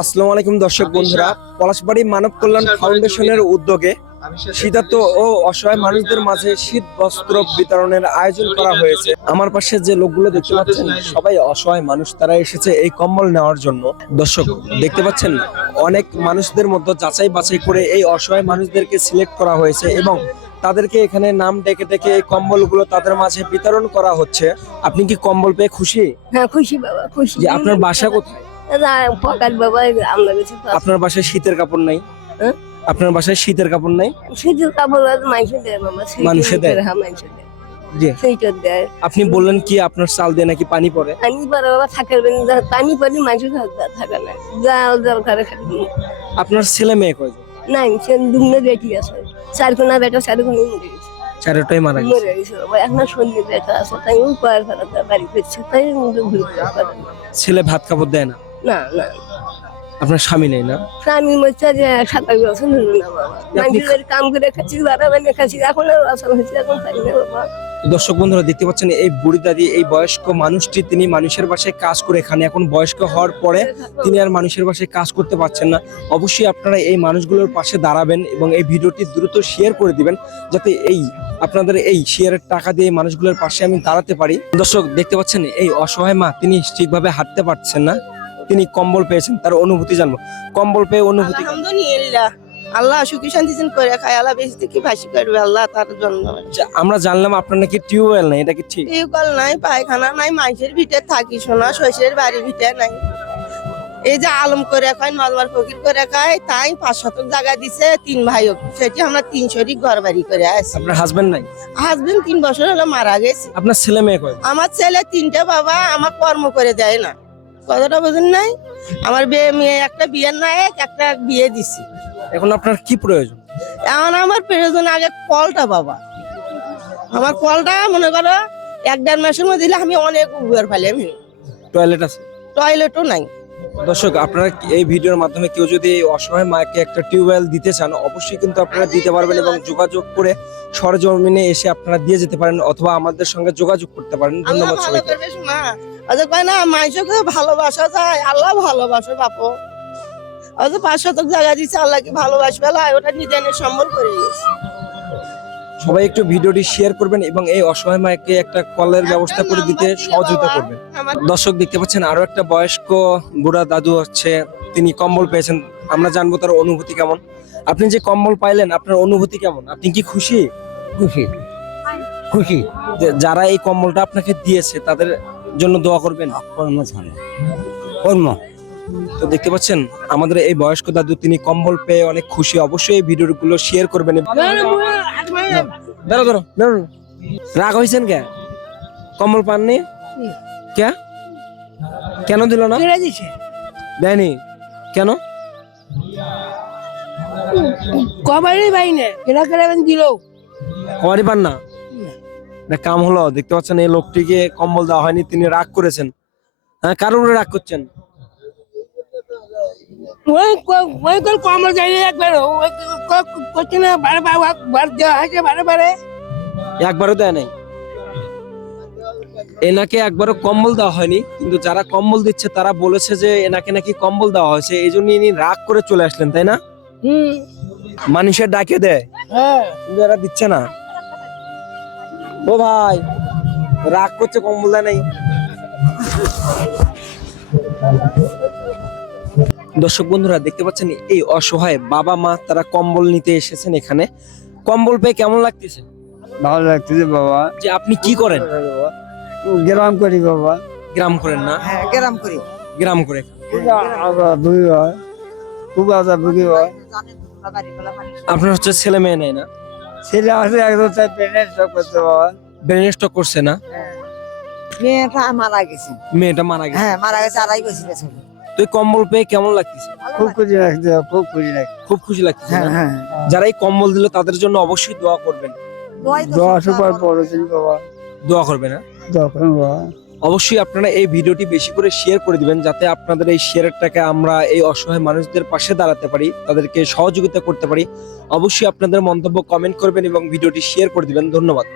আসসালামু আলাইকুম দর্শক বন্ধুরা পলাশবাড়ি মানব কল্যাণ ফাউন্ডেশনের উদ্যোগে শীতার্ত ও অসহায় মানুষদের মাঝে শীত বস্ত্র বিতরণের আয়োজন করা হয়েছে। আমার পাশে যে লোকগুলো দেখতে পাচ্ছেন সবাই অসহায় মানুষ তারা এসেছে এই কম্বল নেওয়ার জন্য। দর্শক দেখতে পাচ্ছেন অনেক মানুষদের মধ্যে যাচাই বাছাই করে এই অসহায় মানুষদেরকে সিলেক্ট করা হয়েছে এবং তাদেরকে এখানে নাম ডেকে ডেকে এই কম্বলগুলো তাদের মাঝে বিতরণ করা হচ্ছে। আপনি কি কম্বল পেয়ে খুশি? হ্যাঁ খুশি বাবা খুশি। আপনার বাসা কোথায়? বাবা আমরা আপনার বাসায় শীতের কাপড় নাই? হ্যাঁ? আপনার বাসায় শীতের কাপড় নাই? সেজুর কাপড় আর মানুষে দেয় বাবা মানুষে দেয়? হ্যাঁ মানুষে দেয়। আপনি বললেন কি আপনার চাল দিয়ে নাকি পানি পড়ে? পানি পরে বাবা থাকার পানি পরে মানুষের থাকে না। যা দরকার খালি আপনার ছেলে মেয়ে কয়জন? নাই সে দুমনে বেটি আছে। চারখানা বেটা চারখানাই মরে গেছে চারটাই মারা গেছে। মরে গেছে বাবা এখন সন্ধ্যে বেটা আছে তাই পায়ের বাড়ি করছে তাই পারে। ছেলে ভাত কাপড় দেয় না? না না। আপনার স্বামী নেই না? স্বামী মরছে যে সাতাশ বছর হলো না বাবা। মানুষের কাম করে খাচ্ছি বাবা মানে খাচ্ছি এখন আর আসল হয়েছে এখন পাই না বাবা। দর্শক বন্ধুরা দেখতে পাচ্ছেন এই বুড়ি দাদি এই বয়স্ক মানুষটি তিনি মানুষের বাসায় কাজ করে এখানে এখন বয়স্ক হওয়ার পরে তিনি আর মানুষের বাসায় কাজ করতে পারছেন না। অবশ্যই আপনারা এই মানুষগুলোর পাশে দাঁড়াবেন এবং এই ভিডিওটি দ্রুত শেয়ার করে দিবেন যাতে এই আপনাদের এই শেয়ারের টাকা দিয়ে মানুষগুলোর পাশে আমি দাঁড়াতে পারি। দর্শক দেখতে পাচ্ছেন এই অসহায় মা তিনি ঠিকভাবে হাঁটতে পারছেন না। তিনি কম্বল পেয়েছেন তার অনুভূতি জানব। কম্বল পেয়ে অনুভূতি? আলহামদুলিল্লাহ। আল্লাহ সুখী শান্তি করে খায় আল্লাহ বেশি থেকে ফাঁসি করবে আল্লাহ তার জন্য। আমরা জানলাম আপনার নাকি টিউবওয়েল নাই এটা কি ঠিক? টিউবওয়েল নাই পায়খানা নাই মাইসের ভিতরে থাকি শোনা শ্বশুরের বাড়ির ভিতরে নাই। এই যে আলম করে খায় নজমার ফকির করে খায় তাই পাঁচ শতক জায়গা দিছে তিন ভাই সেটি আমরা তিন শরিক ঘর বাড়ি করে আছি আপনার হাজবেন্ড নাই? হাজবেন্ড তিন বছর হলো মারা গেছে। আপনার ছেলে মেয়ে কয়? আমার ছেলে তিনটে বাবা আমার কর্ম করে দেয় না। কতটা বোঝেন নাই? আমার বিয়ে মেয়ে একটা বিয়ের নায়ক একটা বিয়ে দিছি। এখন আপনার কি প্রয়োজন? এখন আমার প্রয়োজন আগে কলটা বাবা। আমার কলটা মনে করো এক দেড় মাসের মধ্যে দিলে আমি অনেক উপকার পালি আমি। টয়লেট আছে? টয়লেটও নাই। দর্শক আপনারা এই ভিডিওর মাধ্যমে কেউ যদি অসহায় মাকে একটা টিউবওয়েল দিতে চান অবশ্যই কিন্তু আপনারা দিতে পারবেন এবং যোগাযোগ করে সরজমিনে এসে আপনারা দিয়ে যেতে পারেন অথবা আমাদের সঙ্গে যোগাযোগ করতে পারেন। ধন্যবাদ সবাইকে। আচ্ছা কয় না মাইসকে ভালোবাসা যায় আল্লাহ ভালোবাসে বাপু। আচ্ছা পাঁচ শতক জায়গা দিচ্ছে আল্লাহ কি ভালোবাসবে লাই ওটা নিজে এনে সম্বল করে দিয়েছে। সবাই একটু ভিডিওটি শেয়ার করবেন এবং এই অসহায় মাকে একটা কলের ব্যবস্থা করে দিতে সহযোগিতা করবেন। দর্শক দেখতে পাচ্ছেন আরও একটা বয়স্ক বুড়া দাদু হচ্ছে তিনি কম্বল পেয়েছেন। আমরা জানব তার অনুভূতি কেমন। আপনি যে কম্বল পাইলেন আপনার অনুভূতি কেমন? আপনি কি খুশি? খুশি। খুশি। যে যারা এই কম্বলটা আপনাকে দিয়েছে তাদের জন্য দোয়া করবেন? কর্ম ছাড়ে কর্ম। তো দেখতে পাচ্ছেন আমাদের এই বয়স্ক দাদু তিনি কম্বল পেয়ে অনেক খুশি। অবশ্যই এই ভিডিওগুলো শেয়ার করবেন। দাঁড়ো দাঁড়ো দাঁড়ো রাগ হয়েছেন কে? কম্বল পাননি? কে? কেন দিল না? দেয়নি। কেন? কবারই পাই না কেনা কেনা দিল? খবরই পান না? না কাম হলো দেখতে পাচ্ছেন এই লোকটিকে কম্বল দেওয়া হয়নি তিনি রাগ করেছেন। হ্যাঁ কারোর উপরে রাগ করছেন? ওই ওই কল কম যাই একবার করছে না বারে বার দেওয়া হয়েছে বারে বারে। একবারও দেয় নাই? এনাকে একবারও কম্বল দেওয়া হয়নি কিন্তু যারা কম্বল দিচ্ছে তারা বলেছে যে এনাকে নাকি কম্বল দেওয়া হয়েছে এই জন্য ইনি রাগ করে চলে আসলেন তাই না? মানুষের ডাকে দেয় হ্যাঁ। কিন্তু এরা দিচ্ছে না। ও ভাই রাগ করছে কম্বল দেয় নাই। দর্শক বন্ধুরা দেখতে পাচ্ছেন এই অসহায় বাবা মা তারা কম্বল নিতে এসেছেন এখানে। কম্বল পেয়ে কেমন লাগতেছে? ভালো লাগতেছে বাবা। যে আপনি কি করেন? গ্রাম করি বাবা। গ্রাম করেন না? হ্যাঁ গ্রাম করি। গ্রাম করে। হয়। খুব আপনার হচ্ছে ছেলে মেয়ে নেই না? ছেলে আছে একদম তাই পেনের সব করতে বাবা। ব্রেন স্ট্রোক করছে না? মেয়েটা মারা গেছে। মেয়েটা মারা গেছে? হ্যাঁ মারা গেছে আড়াই বছর গেছে তো এই কম্বল পেয়ে কেমন লাগতেছে? খুব খুশি লাগছে খুব খুশি লাগছে। খুব খুশি লাগতেছে হ্যাঁ হ্যাঁ। যারা এই কম্বল দিল তাদের জন্য অবশ্যই দোয়া করবেন। দশ উপর পড়েছিল বাবা। দোয়া করবেন না? তখন বাবা। অবশ্যই আপনারা এই ভিডিওটি বেশি করে শেয়ার করে দিবেন যাতে আপনাদের এই শেয়ারটাকে টাকা আমরা এই অসহায় মানুষদের পাশে দাঁড়াতে পারি, তাদেরকে সহযোগিতা করতে পারি। অবশ্যই আপনাদের মন্তব্য কমেন্ট করবেন এবং ভিডিওটি শেয়ার করে দিবেন। ধন্যবাদ।